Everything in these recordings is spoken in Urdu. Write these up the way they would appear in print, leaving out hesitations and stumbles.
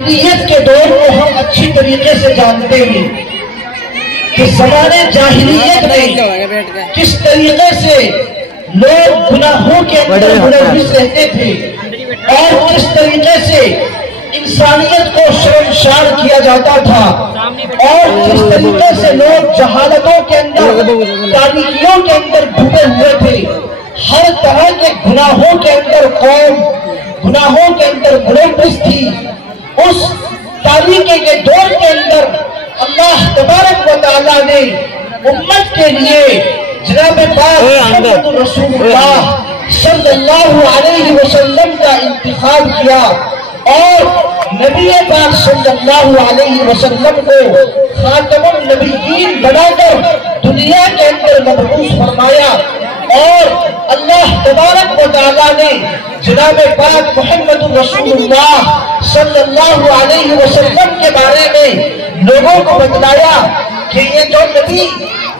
جاہلیت کے دور کو ہم اچھی طریقے سے جانتے ہیں کہ زمانے جاہلیت میں کس طریقے سے لوگ گناہوں کے اندر ملوث رہتے تھے اور کس طریقے سے انسانیت کو شرمسار کیا جاتا تھا اور کس طریقے سے لوگ جہالتوں کے اندر تاریکیوں کے اندر ڈوبے ہوئے تھے. ہر طرح کے گناہوں کے اندر قوم گناہوں کے اندر ملوث تھی. اس تاریکی کے دور کے اندر اللہ تبارک و تعالیٰ نے امت کے لیے جناب پاک محمد رسول اللہ صلی اللہ علیہ وسلم کا انتخاب کیا اور نبی پاک صلی اللہ علیہ وسلم کو خاتم النبیین بنا کر دنیا کے اندر مبعوث فرمایا. اور اللہ تبارک و تعالیٰ نے جناب پاک محمد رسول اللہ صلی اللہ علیہ وسلم کے بارے میں لوگوں کو بتلایا کہ یہ جو نبی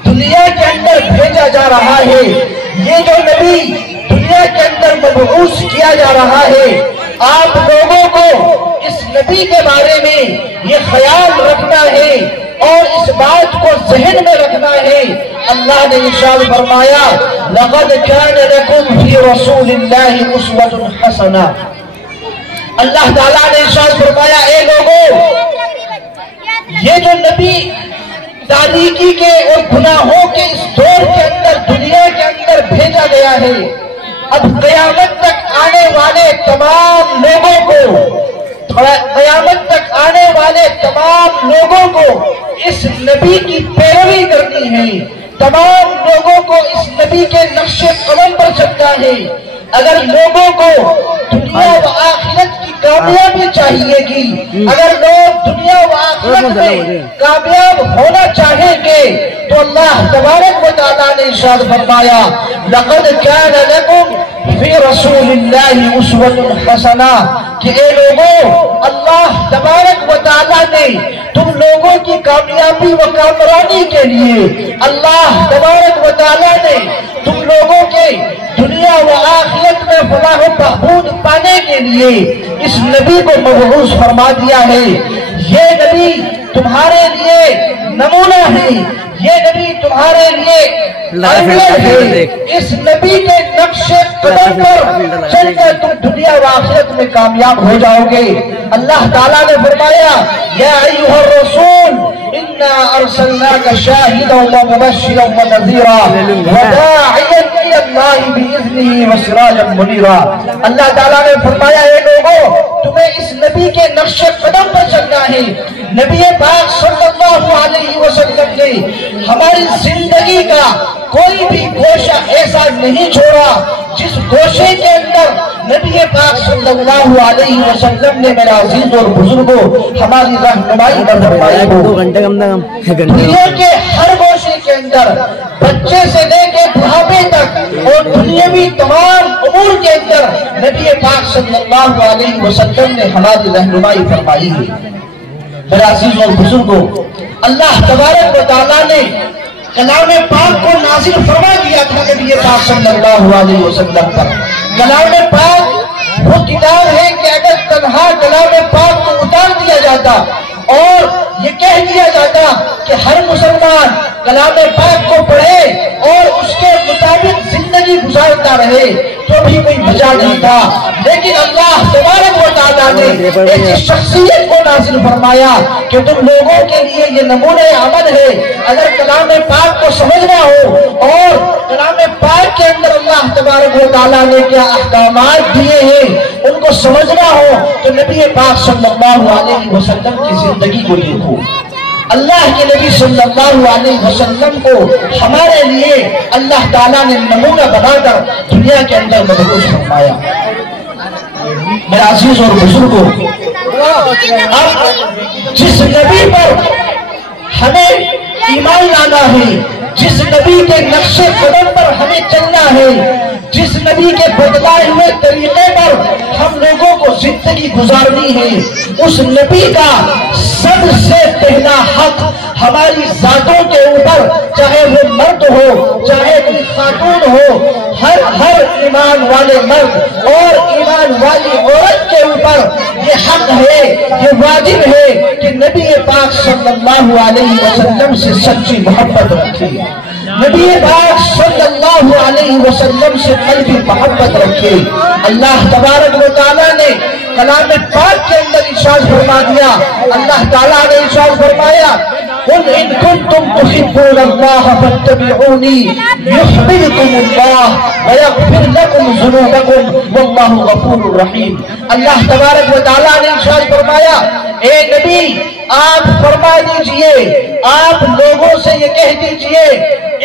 دنیا کے اندر بھیجا جا رہا ہے, یہ جو نبی دنیا کے اندر مبعوث کیا جا رہا ہے, آپ لوگوں کو اس نبی کے بارے میں یہ خیال رکھنا ہے اور اس بات کو ذہن میں رکھنا ہے. اللہ نے ارشاد فرمایا لقد كان لكم في رسول الله اسوة حسنہ. اللہ تعالیٰ نے ارشاد فرمایا اے لوگوں, یہ جو نبی تاریکی کے اور گناہوں کے اس دور کے اندر دنیا کے اندر بھیجا گیا ہے, اب قیامت تک آنے والے تمام لوگوں کو اس نبی کی پیروی کرنی ہے. تمام لوگوں کو اس نبی کے نقش قدم پر چلنا ہے. اگر لوگوں کو دنیا و آخرت کی کامیابی چاہیے گی, اگر لوگ دنیا و آخرت میں کامیاب ہونا چاہیں گے تو اللہ تبارک و تعالیٰ نے ارشاد فرمایا لقد كان لكم في رسول الله اسوة حسنہ کہ اے لوگوں, اللہ تبارک و تعالیٰ نے تم لوگوں کی کامیابی و کامرانی کے لیے, اللہ تبارک و تعالیٰ نے تم لوگوں کے دنیا و آخرت میں فلاح و بہبود پانے کے لیے اس نبی کو مبعوث فرما دیا ہے. یہ نبی تمہارے لیے نمونہ ہے, یہ نبی تمہارے لیے عبرت ہے. اس نبی کے نقش قدم پر چل کر تم دنیا و آخرت میں کامیاب ہو جاؤ گے. اللہ تعالیٰ نے فرمایا یا ایھا الرسول انا ارسلناک شاہدا ومبشرا ونذیرا وداعیا الی اللہ باذنہ وسراجا منیرا. اللہ تعالیٰ نے فرمایا اے لوگوں, تمہیں اس نبی کے نقش قدم پر چلنا ہے. نبی پاک صلی اللہ علیہ وسلم نے ہماری زندگی کا کوئی بھی گوشہ ایسا نہیں چھوڑا جس گوشے کے اندر نبی پاک صلی اللہ علیہ وسلم نے میرا عزیز اور بزرگوں ہماری رہنمائی کا فرمایا ہو. دنیا کے ہر گوشے کے اندر بچے سے لے کے بڑھاپے تک اور دنیاوی تمام امور کے اندر نبی پاک صلی اللہ علیہ وسلم نے ہماری رہنمائی فرمائی ہے. میرا عزیز اور بزرگوں, اللہ تبارک و تعالیٰ نے کلام پاک کو نازل فرما دیا تھا نبی پاک صلی اللہ علیہ وسلم پر. کلام پاک وہ کتاب ہے کہ اگر تنہا کلام پاک کو اتار دیا جاتا اور یہ کہہ دیا جاتا کہ ہر مسلمان کلام پاک کو پڑھے اور اس کے مطابق زندگی گزارتا رہے تو بھی کوئی مزہ نہیں تھا. لیکن اللہ تبارک و تعالیٰ نے ایسی شخصیت کو نازل فرمایا کہ تم لوگوں کے لیے یہ نمونہ عمل ہے. اگر کلام پاک کو سمجھنا ہو اور کلام پاک کے اندر اللہ تبارک و تعالیٰ نے کیا احکامات دیے ہیں ان کو سمجھنا ہو تو نبی پاک صلی اللہ علیہ وسلم کی زندگی کو دیکھو. اللہ کے نبی صلی اللہ علیہ وسلم کو ہمارے لیے اللہ تعالیٰ نے نمونہ بنا کر دنیا کے اندر مبعوث فرمایا. میرا عزیز اور بزرگوں, اب جس نبی پر ہمیں ایمان لانا ہے, جس نبی کے نقش قدم پر ہمیں چلنا ہے، جس نبی کے بتلائے ہوئے طریقے پر ہم لوگوں کو زندگی گزارنی ہے، اس نبی کا سب سے پہلا حق ہماری ذاتوں کے اوپر، چاہے وہ مرد ہو چاہے کوئی خاتون ہو، ہر ایمان والے مرد اور ایمان والی عورت کے اوپر یہ حق ہے، یہ واجب ہے کہ نبی پاک صلی اللہ علیہ وسلم سے سچی محبت رکھے، نبی پاک صلی اللہ علیہ وسلم سے قلبی محبت رکھے۔ اللہ تبارک و تعالیٰ نے کلام پاک کے اندر ارشاد فرما دیا، اللہ تعالیٰ نے ارشاد فرمایا قُلْ إِن كُنتُمْ تُحِبُّونَ اللَّهَ فَاتَّبِعُونِي يُحْبِبْكُمُ اللَّهُ وَيَغْفِرْ لَكُمْ ذُنُوبَكُمْ وَاللَّهُ غَفُورٌ رَحِيمٌ۔ اللہ تبارک و تعالیٰ نے ارشاد فرمایا، اے نبی آپ فرما دیجئے، آپ لوگوں سے یہ کہہ دیجئے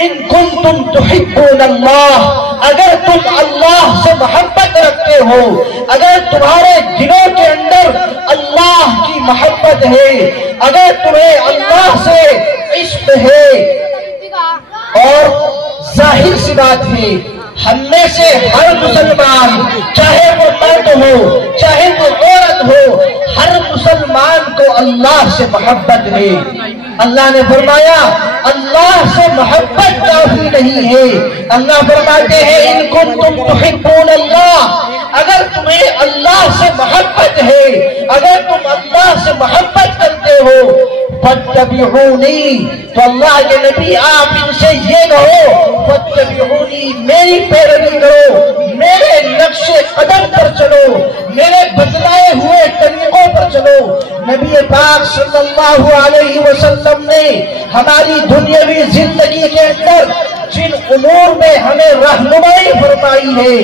ان کنتم تحبون اللہ، اگر تم اللہ سے محبت رکھتے ہو، اگر تمہارے دلوں کے اندر اللہ کی محبت ہے، اگر تمہیں اللہ سے عشق ہے، اور ظاہر سی بات ہے ہم میں سے ہر مسلمان، چاہے وہ مرد ہو چاہے وہ عورت ہو، ہر مسلمان کو اللہ سے محبت ہے۔ اللہ نے فرمایا اللہ سے محبت کافی نہیں ہے، اللہ فرماتے ہیں ان کنتم تحبون اللہ، اگر تمہیں اللہ سے محبت ہے، اگر تم اللہ سے محبت کرتے ہو فاتبعونی، تو اللہ کے نبی آپ ان سے یہ کہو فاتبعونی، میری پیروی کرو، میرے نقش قدم پر چلو، میرے بتلائے ہوئے طریقوں پر چلو۔ نبی پاک صلی اللہ علیہ وسلم نے ہماری دنیاوی زندگی کے اندر جن امور میں ہمیں رہنمائی فرمائی ہے،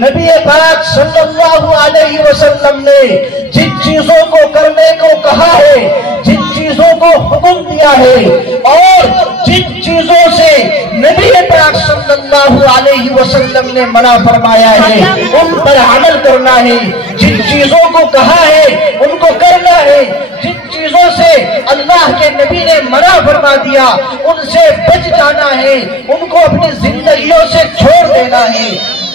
نبی پاک صلی اللہ علیہ وسلم نے جن چیزوں کو کرنے کو کہا ہے، جن چیزوں کو حکم دیا ہے، اور جن چیزوں سے نبی پاک صلی اللہ علیہ وسلم نے منع فرمایا ہے ان پر عمل کرنا ہے، جن چیزوں کو کہا ہے ان کو کرنا ہے، جن چیزوں سے اللہ کے نبی نے منع فرما دیا ان سے بچ جانا ہے، ان کو اپنی زندگیوں سے چھوڑ دینا ہے۔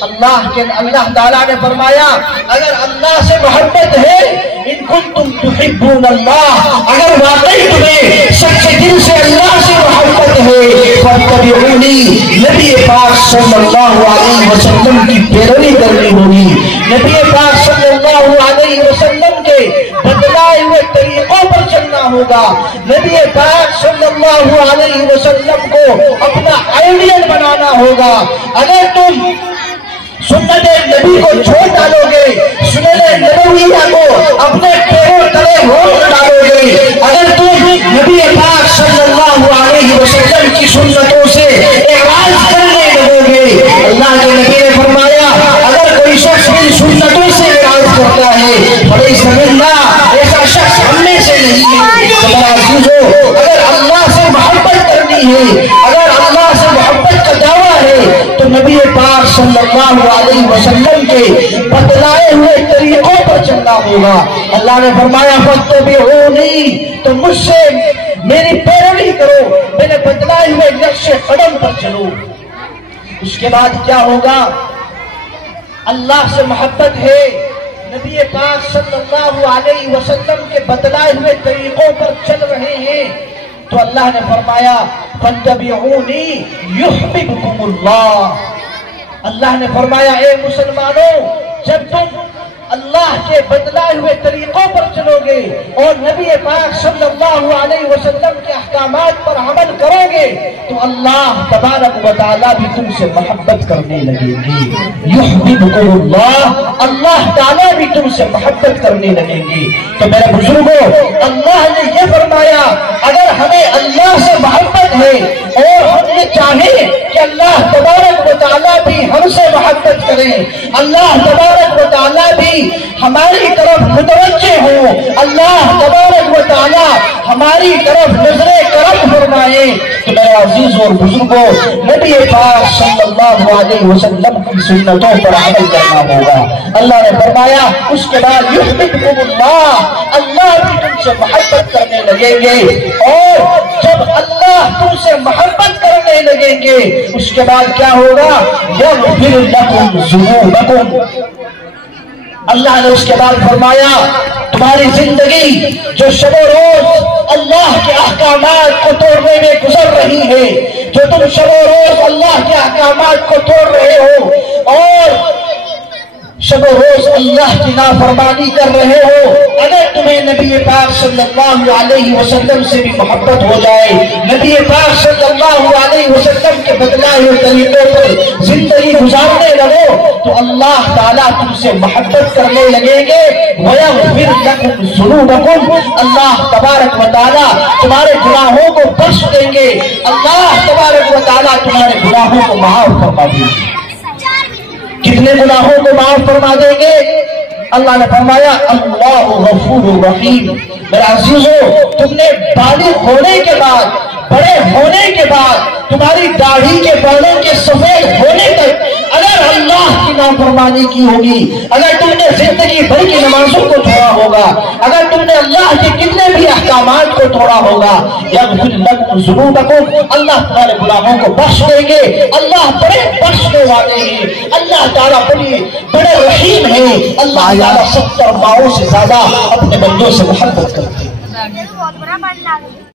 اللہ تعالیٰ نے فرمایا اگر اللہ سے محبت ہے، ان کنتم تحبون اللہ، اگر واقعی تمہیں سچے دل سے اللہ سے محبت ہے فاتبعونی، نبی پاک صلی اللہ علیہ وسلم کی پیروی کرنی ہوگی، نبی پاک صلی اللہ علیہ وسلم کے بتلائے ہوئے طریقوں پر چلنا ہوگا، نبی پاک صلی اللہ علیہ وسلم کو اپنا آئیڈیل بنانا ہوگا۔ اگر تم سنت نبی کو چھوڑ ڈالو گے، سنت نبویہ کو اپنے پیروں تلے ہونٹ ڈالو گے، اگر تم نبی پاک صلی اللہ علیہ وسلم کی سنتوں سے اعراض کرنے لگو گے، اللہ کے نبی نے فرمایا اگر کوئی شخص ان سنتوں سے اعراض کرتا ہے فلیس منا، ایسا شخص ہم میں سے نہیں ہے۔ عزیزو، اگر اللہ سے محبت کرنی ہے، اگر اللہ سے محبت کا دعویٰ ہے تو نبی پاک صلی اللہ علیہ وسلم کے بتلائے ہوئے طریقوں پر چلنا ہوگا۔ اللہ نے فرمایا فاتبعونی، تو مجھ سے میری پیروی کرو، میرے بتلائے ہوئے نقش قدم پر چلو۔ اس کے بعد کیا ہوگا؟ اللہ سے محبت ہے، نبی پاک صلی اللہ علیہ وسلم کے بتلائے ہوئے طریقوں پر چل رہے ہیں، تو اللہ نے فرمایا فاتبعونی یحببکم اللہ۔ اللہ نے فرمایا اے مسلمانوں، جب تم اللہ کے بتلائے ہوئے طریقوں پر چلو گے اور نبی پاک صلی اللہ علیہ وسلم کے احکامات پر عمل کرو گے تو اللہ تبارک و تعالیٰ بھی تم سے محبت کرنے لگے گی۔ یحببکم اللہ، اللہ تعالیٰ بھی تم سے محبت کرنے لگیں گے۔ تو میرے بزرگوں، اللہ نے یہ فرمایا اگر ہمیں اللہ سے محبت ہے اور ہم یہ چاہیں کہ اللہ تبارک و تعالیٰ بھی ہم سے محبت کریں، اللہ تبارک و تعالیٰ بھی ہماری طرف متوجہ ہوں، اللہ تبارک و تعالیٰ ہماری طرف نظر کرم فرمائے، تو میرے عزیز اور بزرگوں، نبی پاک صلی اللہ علیہ وسلم کی سنتوں پر عمل کرنا ہوگا۔ اللہ نے فرمایا اس کے بعد یحببکم اللہ، اللہ بھی تم سے محبت کرنے لگیں گے، اور جب اللہ تم سے محبت کرنے کرنے لگیں گے اس کے بعد کیا ہوگا؟ یغفر لکم ذنوبکم. اللہ نے اس کے بعد فرمایا تمہاری زندگی جو شب و روز اللہ کے احکامات کو توڑنے میں گزر رہی ہے، جو تم شب و روز اللہ کے احکامات کو توڑ رہے ہو اور شب و روز اللہ کی نافرمانی کر رہے ہو، اگر تمہیں نبی پاک صلی اللہ علیہ وسلم سے بھی محبت ہو جائے، نبی پاک صلی اللہ علیہ وسلم کے بتلائے ہوئے طریقوں پر زندگی گزارنے لگو تو اللہ تعالیٰ تم سے محبت کرنے لگیں گے. وَيَغْفِرْ لَكُمْ ذُنُوبَكُمْ. اللہ تبارک و تعالیٰ تمہارے گناہوں کو بخش دیں گے. اللہ تبارک و تعالیٰ تمہارے گناہوں کو معاف فرما دیں گے. کتنے گناہوں کو معاف فرما دیں گے؟ اللہ نے فرمایا اللہ غفور رحیم. میرے عزیزو، تم نے بالغ ہونے کے بعد، بڑے ہونے کے بعد، تمہاری داڑھی کے بالوں کے سفید ہونے تک اگر اللہ کی نافرمانی کی ہوگی، اگر تم نے زندگی بھر کی نمازوں کو توڑا ہوگا، اگر تم نے اللہ کے کتنے بھی احکامات کو توڑا ہوگا، یغفر لکم ذنوبکم. اللہ تمہارے گناہوں کو بخش دیں گے. اللہ بڑے بخشنے والے ہیں. اللہ تعالیٰ بڑے رحیم ہیں. اللہ تعالیٰ 70 ماؤں سے زیادہ اپنے بندوں سے محبت کرتے ہیں.